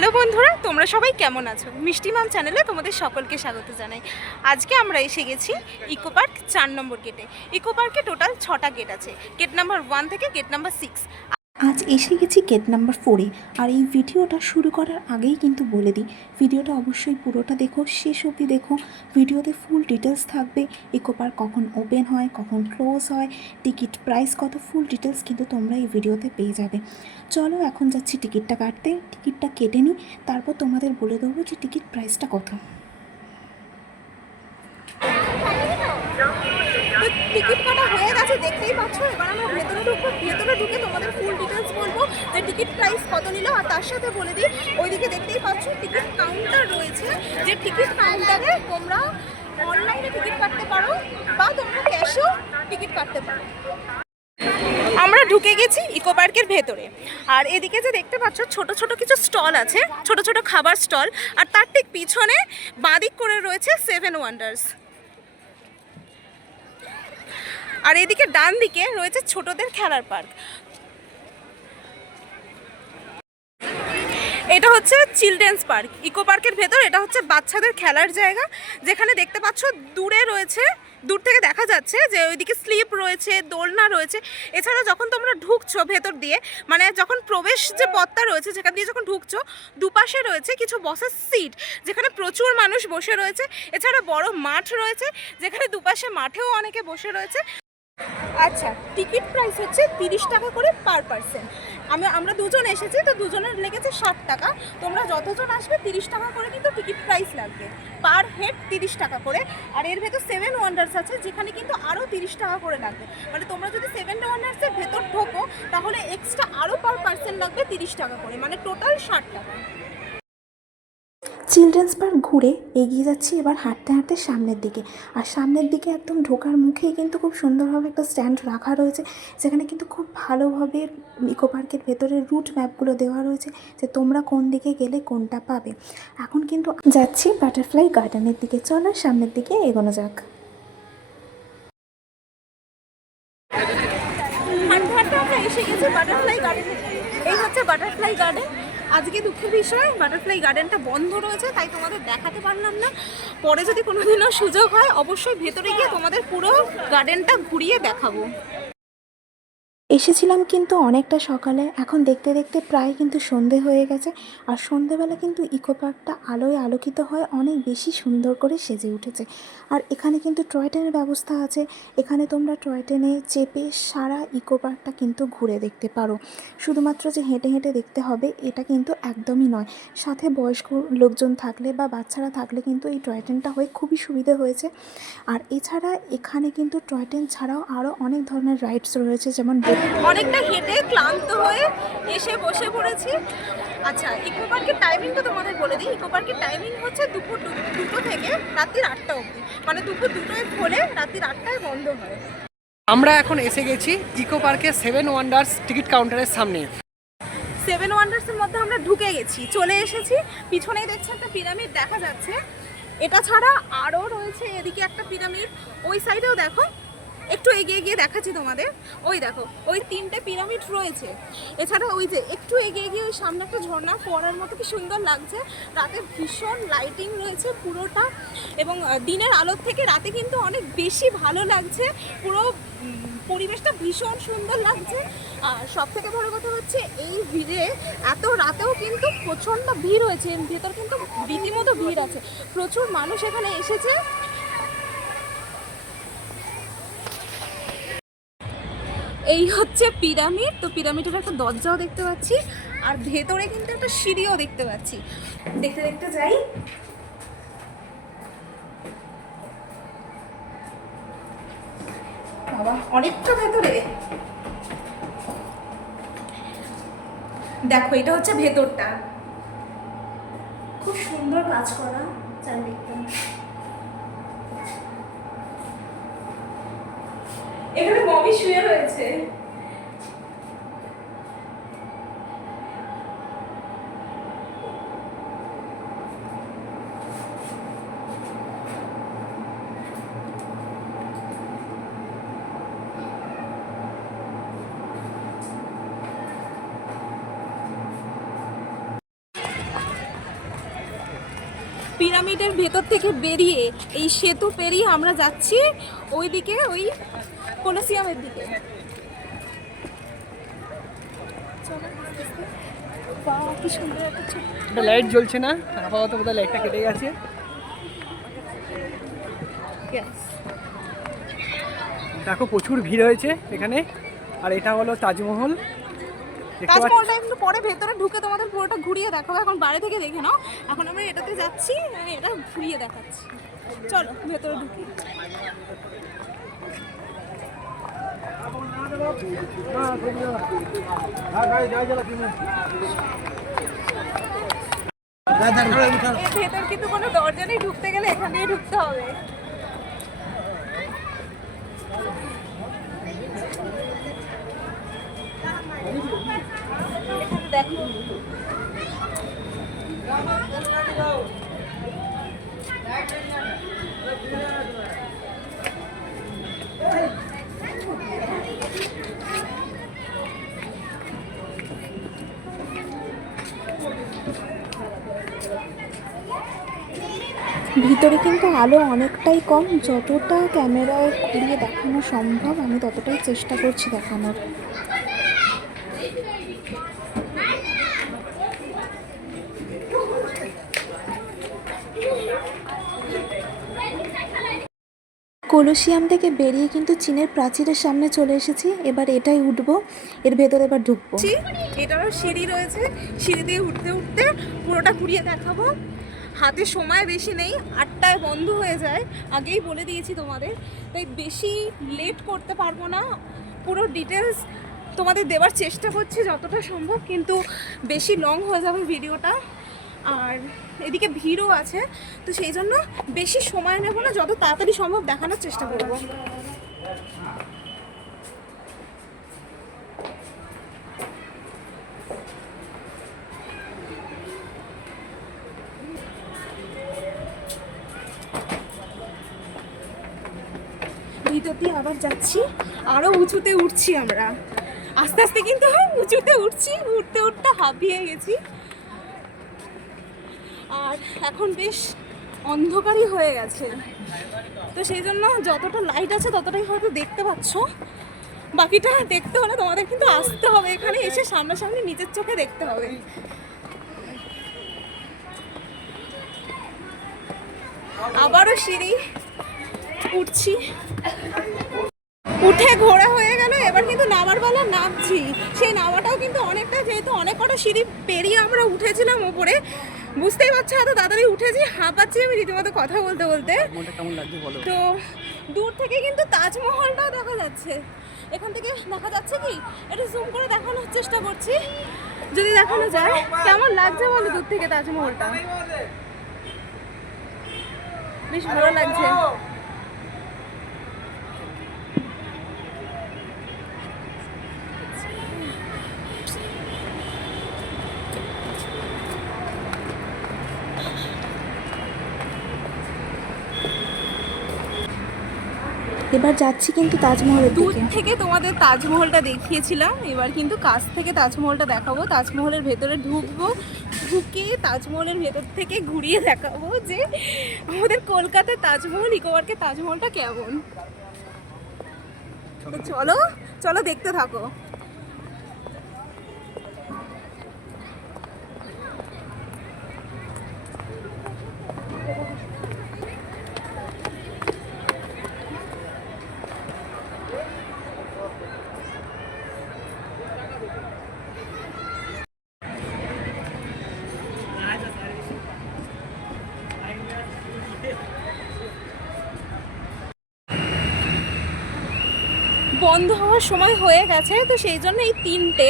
Hello বন্ধুরা, তোমরা সবাই কেমন আছো? মিষ্টি মাম চ্যানেলে তোমাদের সকলকে স্বাগত জানাই। আজকে আমরা এসে গেছি ইকো পার্ক চার নম্বর গেটে। ইকো পার্কে টোটাল ছটা গেট আছে। গেট নাম্বার ওয়ান থেকে গেট নাম্বার সিক্স। আজ এসে গেছি গেট নাম্বার ফোরে আর এই ভিডিওটা শুরু করার আগেই কিন্তু বলে দিই, ভিডিওটা অবশ্যই পুরোটা দেখো, শেষ অবধি দেখো। ভিডিওতে ফুল ডিটেলস থাকবে ইকো পার্ক কখন ওপেন হয়, কখন ক্লোজ হয় টিকিট প্রাইস কত ফুল ডিটেলস কিন্তু তোমরা এই ভিডিওতে পেয়ে যাবে। চলো এখন যাচ্ছি টিকিটটা কাটতে টিকিটটা কেটে নিই, তারপর তোমাদের বলে দেবো যে টিকিট প্রাইসটা কত টিকিট কাটা হয়ে গেছে পাচ্ছ এবার আমরা ভেতরে ঢুকবো, ভেতরে ঢুকে তোমাদের ফুল ডিটেলস বলব যে টিকিট প্রাইস কত নিল, আর তার সাথে বলে দিই, ওইদিকে দেখতেই পাচ্ছ টিকিট কাউন্টার রয়েছে, যে টিকিট কাউন্টারে তোমরা অনলাইনে টিকিট কাটতে পারো, বা তোমরা ক্যাশেও টিকিট কাটতে পারো। আমরা ঢুকে গেছি ইকো পার্কের ভেতরে। আর এদিকে যে দেখতে পাচ্ছ, ছোট ছোট কিছু স্টল আছে, ছোট ছোট খাবার স্টল আর তার ঠিক পিছনে বাঁদিক করে রয়েছে সেভেন ওয়ান্ডার্স আর এদিকে ডান দিকে রয়েছে ছোটদের খেলার পার্ক। এটা হচ্ছে চিলড্রেন্স পার্ক। ইকো পার্কের ভেতর এটা হচ্ছে বাচ্চাদের খেলার জায়গা। যেখানে দেখতে পাচ্ছ দূরে রয়েছে, দূর থেকে দেখা যাচ্ছে যে ওইদিকে স্লিপ রয়েছে, দোলনা রয়েছে। এছাড়া যখন তোমরা ঢুকছো ভেতর দিয়ে মানে যখন প্রবেশ যে পথটা রয়েছে, যেখান দিয়ে যখন ঢুকছো, দুপাশে রয়েছে কিছু বসার সিট, যেখানে প্রচুর মানুষ বসে রয়েছে। এছাড়া বড় মাঠ রয়েছে, যেখানে দুপাশে মাঠেও অনেকে বসে রয়েছে। আচ্ছা টিকিট প্রাইস হচ্ছে তিরিশ টাকা করে পার পার্সন আমি, আমরা দুজন এসেছি, তো দুজনের লেগেছে ষাট টাকা। তোমরা যতজন আসবে, তিরিশ টাকা করে কিন্তু টিকিট প্রাইস লাগবে। পার হেড তিরিশ টাকা করে। আর এর ভেতর সেভেন ওয়ান্ডার্স আছে, যেখানে কিন্তু আরও তিরিশ টাকা করে লাগবে। মানে তোমরা যদি সেভেন ওয়ান্ডার্সের ভেতর ঢোকো, তাহলে এক্সট্রা আরও পার পার্সন লাগবে তিরিশ টাকা করে। মানে টোটাল ষাট টাকা। চিলড্রেন্স পার্ক ঘুরে এগিয়ে যাচ্ছি এবার হাঁটতে হাঁটতে সামনের দিকে। আর সামনের দিকে একদম ঢোকার মুখেই কিন্তু খুব সুন্দরভাবে একটা স্ট্যান্ড রাখা রয়েছে, যেখানে কিন্তু খুব ভালোভাবে ইকো পার্কের ভেতরের রুট ম্যাপগুলো দেওয়া রয়েছে, যে তোমরা কোন দিকে গেলে কোনটা পাবে। এখন কিন্তু যাচ্ছি বাটারফ্লাই গার্ডেনের দিকে। চলো সামনের দিকে এগোনো যাক। এই হচ্ছে বাটারফ্লাই গার্ডেন আজকে দুঃখের বিষয় বাটারফ্লাই গার্ডেনটা বন্ধ রয়েছে, তাই তোমাদের দেখাতে পারলাম না। পরে যদি কোনোদিনও সুযোগ হয়, অবশ্যই ভেতরে গিয়ে তোমাদের পুরো গার্ডেনটা ঘুরিয়ে দেখাবো। এসেছিলাম কিন্তু অনেকটা সকালে। এখন দেখতে দেখতে প্রায় কিন্তু সন্ধে হয়ে গেছে আর সন্ধেবেলা কিন্তু ইকো পার্কটা আলোয় আলোকিত হয়ে, অনেক বেশি সুন্দর করে সেজে উঠেছে। আর এখানে কিন্তু টয় ট্রেনের ব্যবস্থা আছে। এখানে তোমরা টয় ট্রেনে চেপে সারা ইকো পার্কটা কিন্তু ঘুরে দেখতে পারো। শুধুমাত্র যে হেঁটে হেঁটে দেখতে হবে, এটা কিন্তু একদমই নয়। সাথে বয়স্ক লোকজন থাকলে বা বাচ্চারা থাকলে কিন্তু এই টয় ট্রেনটা হয়ে খুবই সুবিধে হয়েছে। আর এছাড়া এখানে কিন্তু টয় ট্রেন ছাড়াও আরও অনেক ধরনের রাইডস রয়েছে, যেমন অনেকটা হেঁটে ক্লান্ত হয়ে এসে বসে পড়েছি। আচ্ছা ইকো পার্কের টাইমিংটা তোমাদের বলে দিই। ইকো পার্কের টাইমিং হচ্ছে দুপুর দুটো থেকে রাত্রির আটটা অবধি। মানে দুপুর দুটোয় খোলে রাত্রির আটটায় বন্ধ হয়। আমরা এখন এসে গেছি ইকো পার্কের সেভেন ওয়ান্ডার্স টিকিট কাউন্টারের সামনে। সেভেন ওয়ান্ডার্সের মধ্যে আমরা ঢুকে গেছি চলে এসেছি। পিছনেই দেখছি একটা পিরামিড দেখা যাচ্ছে। এটা ছাড়া আরও রয়েছে এদিকে একটা পিরামিড। ওই সাইডেও দেখো একটু এগিয়ে গিয়ে দেখাচ্ছি তোমাদের। ওই দেখো, ওই তিনটে পিরামিড রয়েছে। এছাড়া ওই যে একটু এগিয়ে গিয়ে ওই সামনে একটা ঝর্ণা পড়ার মতো কি সুন্দর লাগছে। রাতে ভীষণ লাইটিং রয়েছে পুরোটা এবং দিনের আলোর থেকে রাতে কিন্তু অনেক বেশি ভালো লাগছে। পুরো পরিবেশটা ভীষণ সুন্দর লাগছে। আর সব থেকে বড় কথা হচ্ছে, এই ভিড়ে এত রাতেও কিন্তু প্রচণ্ড ভিড় হয়েছে। ভেতর কিন্তু রীতিমতো ভিড় আছে। প্রচুর মানুষ এখানে এসেছে। এই হচ্ছে পিরামিড। তো পিরামিডের একটা দরজাও দেখতে পাচ্ছি, আর ভেতরে কিন্তু একটা সিঁড়িও দেখতে পাচ্ছি। দেখতে দেখতে যাই। বাবা, অনেকটা ভেতরে। দেখো, এটা হচ্ছে ভেতরটা। খুব সুন্দর কাজ করা চারদিকটা। এখানে মমি শুয়ে রয়েছে। পিরামিডের ভেতর থেকে বেরিয়ে এই সেতু পেরিয়ে আমরা যাচ্ছি ওইদিকে ওই কলসিয়ামের দিকে। চলো, বাহ, কি সুন্দর একটা লাইট জ্বলছে না? আপাতত বোধহয় লাইটটা কেটে গেছে। দেখো প্রচুর ভিড় হয়েছে এখানে। আর এটা হলো তাজমহল। দেখতে পাচ্ছ একটু পরে ভেতরে ঢুকে তোমাদের পুরোটা ঘুরিয়ে দেখাবো এখন বাইরে থেকে দেখে নাও এখন আমরা এটাতে যাচ্ছি আমি এটা ঘুরিয়ে দেখাচ্ছি চলো ভেতরে ঢুকি ভেতর কিন্তু কোনো দরজা নেই ঢুকতে গেলে এখান দিয়ে ঢুকতে হবে ভিতরে কিন্তু আলো অনেকটাই কম, যতটা ক্যামেরায় ঘুরিয়ে দেখানো সম্ভব, আমি ততটাই চেষ্টা করছি দেখানোর। কলসিয়াম থেকে বেরিয়ে কিন্তু চীনের প্রাচীরের সামনে চলে এসেছি। এবার এটাই উঠবো, এর ভেতরে এবার ঢুকবো। এটারও সিঁড়ি রয়েছে, সিঁড়ি দিয়ে উঠতে উঠতে পুরোটা ঘুরিয়ে দেখাবো। হাতে সময় বেশি নেই, আটটায় বন্ধ হয়ে যায়, আগেই বলে দিয়েছি তোমাদের। তাই বেশি লেট করতে পারব না, পুরো ডিটেলস তোমাদের দেওয়ার চেষ্টা করছি যতটা সম্ভব, কিন্তু বেশি লং হয়ে যাবে ভিডিওটা। এদিকে ভিড়ও আছে, তো সেই জন্য বেশি সময় নেব না, যত তাড়াতাড়ি সম্ভব দেখানোর চেষ্টা করব। ভিতর দিয়ে আবার যাচ্ছি আরও উঁচুতে উঠছি আমরা। আস্তে আস্তে কিন্তু উঁচুতে উঠছি, উঠতে উঠতে হাঁপিয়ে গেছি। আর এখন বেশ অন্ধকারই হয়ে গেছে। তো সেই জন্য যতটা লাইট আছে ততটাই হয়তো দেখতে পাচ্ছ। বাকিটা দেখতে হলে তোমাদের কিন্তু আসতে হবে। এখানে এসে সামনাসামনি নিজের চোখে দেখতে হবে। আবারও সিঁড়ি উঠছি। উঠে ঘোরা হয়ে গেল। এবার কিন্তু নামার বেলা নামছি। সেই নামাটাও কিন্তু অনেকটা, যেহেতু অনেক কটা সিঁড়ি পেরিয়ে আমরা উঠেছিলাম ওপরে বুঝতেই পারছ এত তাড়াতাড়ি উঠেছি হাঁপাচ্ছি আমি রীতিমতো কথা বলতে বলতে। তো দূর থেকে কিন্তু তাজমহলটাও দেখা যাচ্ছে। এখান থেকে দেখা যাচ্ছে কি? একটু জুম করে দেখানোর চেষ্টা করছি। যদি দেখানো যায় কেমন লাগছে বলো দূর থেকে তাজমহলটা? বেশ ভালো লাগছে। এবার যাচ্ছি কিন্তু তাজমহলের দূর থেকে তোমাদের তাজমহলটা দেখিয়েছিলাম এবার কিন্তু কাছ থেকে তাজমহলটা দেখাবো তাজমহলের ভেতরে ঢুকবো ঢুকে তাজমহলের ভেতর থেকে ঘুরিয়ে দেখাবো যে আমাদের কলকাতার তাজমহল ইকোপার্কের তাজমহলটা কেমন। চলো চলো দেখতে থাকো। বন্ধ হওয়ার সময় হয়ে গেছে, তো সেই জন্য এই তিনটে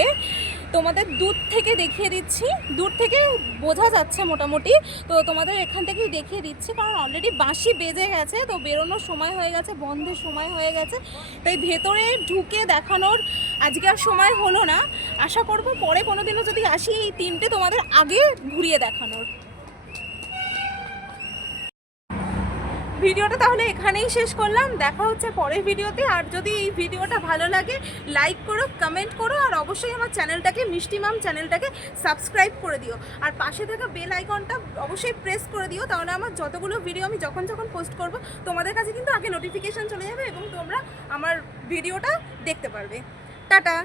তোমাদের দূর থেকে দেখিয়ে দিচ্ছি। দূর থেকে বোঝা যাচ্ছে মোটামুটি, তো তোমাদের এখান থেকেই দেখিয়ে দিচ্ছি, কারণ অলরেডি বাঁশি বেজে গেছে, তো বেরোনোর সময় হয়ে গেছে, বন্ধের সময় হয়ে গেছে। তাই ভেতরে ঢুকে দেখানোর আজকে আর সময় হলো না। আশা করব পরে কোনো দিনও যদি আসি এই তিনটে তোমাদের আগে ঘুরিয়ে দেখানোর। ভিডিওটা তাহলে এখানেই শেষ করলাম। দেখা হচ্ছে পরের ভিডিওতে। আর যদি এই ভিডিওটা ভালো লাগে লাইক করো কমেন্ট করো, আর অবশ্যই আমার চ্যানেলটাকে মিষ্টি মাম চ্যানেলটাকে সাবস্ক্রাইব করে দিও। আর পাশে থাকা বেল আইকনটা অবশ্যই প্রেস করে দিও, তাহলে আমার যতগুলো ভিডিও আমি যখন যখন পোস্ট করব, তোমাদের কাছে কিন্তু আগে নোটিফিকেশান চলে যাবে এবং তোমরা আমার ভিডিওটা দেখতে পারবে। টাটা!